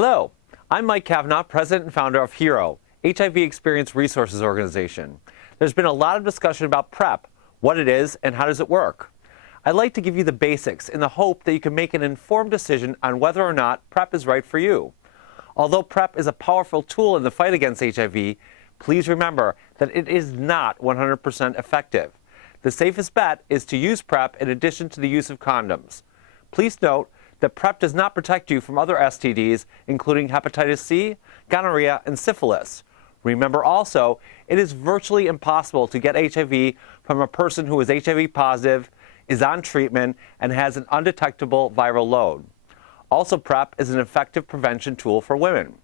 Hello, I'm Mike Kavanaugh, President and founder of HERO, HIV Experience Resources Organization. There's been a lot of discussion about PrEP, what it is, and how does it work. I'd like to give you the basics in the hope that you can make an informed decision on whether or not PrEP is right for you. Although PrEP is a powerful tool in the fight against HIV, please remember that it is not 100% effective. The safest bet is to use PrEP in addition to the use of condoms. Please note that PrEP does not protect you from other STDs, including hepatitis C, gonorrhea, and syphilis. Remember also, it is virtually impossible to get HIV from a person who is HIV positive, is on treatment, and has an undetectable viral load. Also, PrEP is an effective prevention tool for women.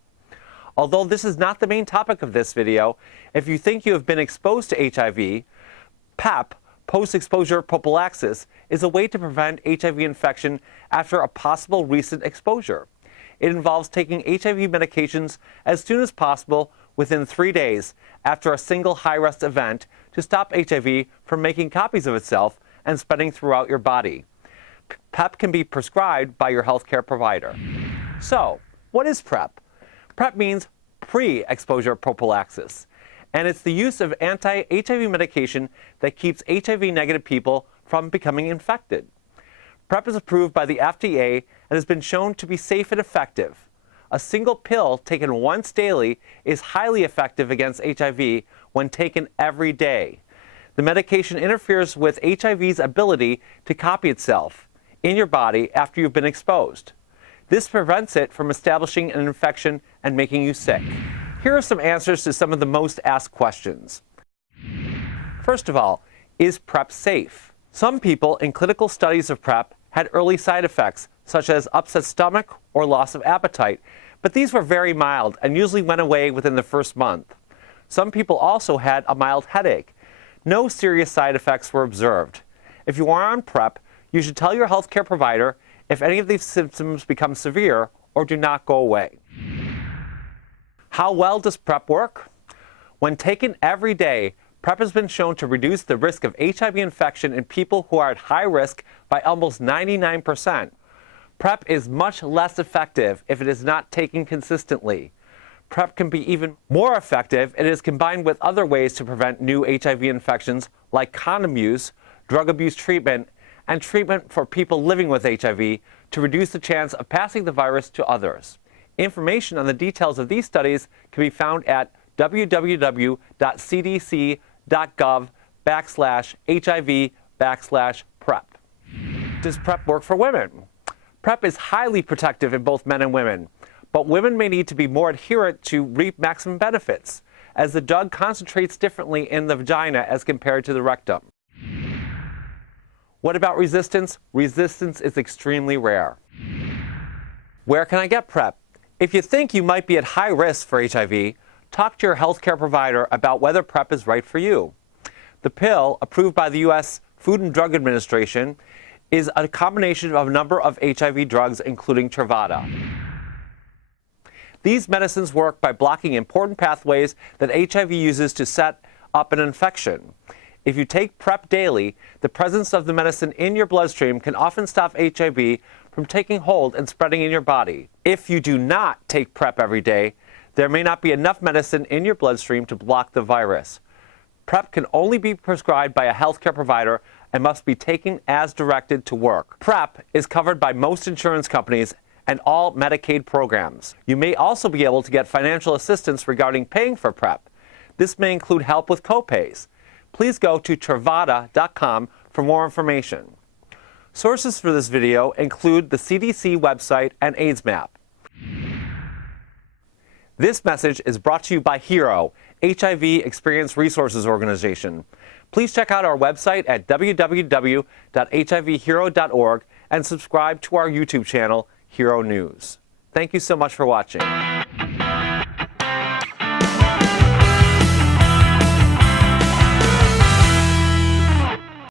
Although this is not the main topic of this video, if you think you have been exposed to HIV, PEP, post-exposure prophylaxis, is a way to prevent HIV infection after a possible recent exposure. It involves taking HIV medications as soon as possible within 3 days after a single high-risk event to stop HIV from making copies of itself and spreading throughout your body. PEP can be prescribed by your healthcare provider. So, what is PrEP? PrEP means pre-exposure prophylaxis, and it's the use of anti-HIV medication that keeps HIV-negative people from becoming infected. PrEP is approved by the FDA and has been shown to be safe and effective. A single pill taken once daily is highly effective against HIV when taken every day. The medication interferes with HIV's ability to copy itself in your body after you've been exposed. This prevents it from establishing an infection and making you sick. Here are some answers to some of the most asked questions. First of all, is PrEP safe? Some people in clinical studies of PrEP had early side effects, such as upset stomach or loss of appetite, but these were very mild and usually went away within the first month. Some people also had a mild headache. No serious side effects were observed. If you are on PrEP, you should tell your healthcare provider if any of these symptoms become severe or do not go away. How well does PrEP work? When taken every day, PrEP has been shown to reduce the risk of HIV infection in people who are at high risk by almost 99%. PrEP is much less effective if it is not taken consistently. PrEP can be even more effective if it is combined with other ways to prevent new HIV infections like condom use, drug abuse treatment, and treatment for people living with HIV to reduce the chance of passing the virus to others. Information on the details of these studies can be found at www.cdc.gov/HIV/PrEP. Does PrEP work for women? PrEP is highly protective in both men and women, but women may need to be more adherent to reap maximum benefits, as the drug concentrates differently in the vagina as compared to the rectum. What about resistance? Resistance is extremely rare. Where can I get PrEP? If you think you might be at high risk for HIV, talk to your healthcare provider about whether PrEP is right for you. The pill, approved by the U.S. Food and Drug Administration, is a combination of a number of HIV drugs, including Truvada. These medicines work by blocking important pathways that HIV uses to set up an infection. If you take PrEP daily, the presence of the medicine in your bloodstream can often stop HIV from taking hold and spreading in your body. If you do not take PrEP every day, there may not be enough medicine in your bloodstream to block the virus. PrEP can only be prescribed by a healthcare provider and must be taken as directed to work. PrEP is covered by most insurance companies and all Medicaid programs. You may also be able to get financial assistance regarding paying for PrEP. This may include help with copays. Please go to Truvada.com for more information. Sources for this video include the CDC website and AIDS map. This message is brought to you by HERO, HIV Experience Resources Organization. Please check out our website at www.hivhero.org and subscribe to our YouTube channel, HERO News. Thank you so much for watching.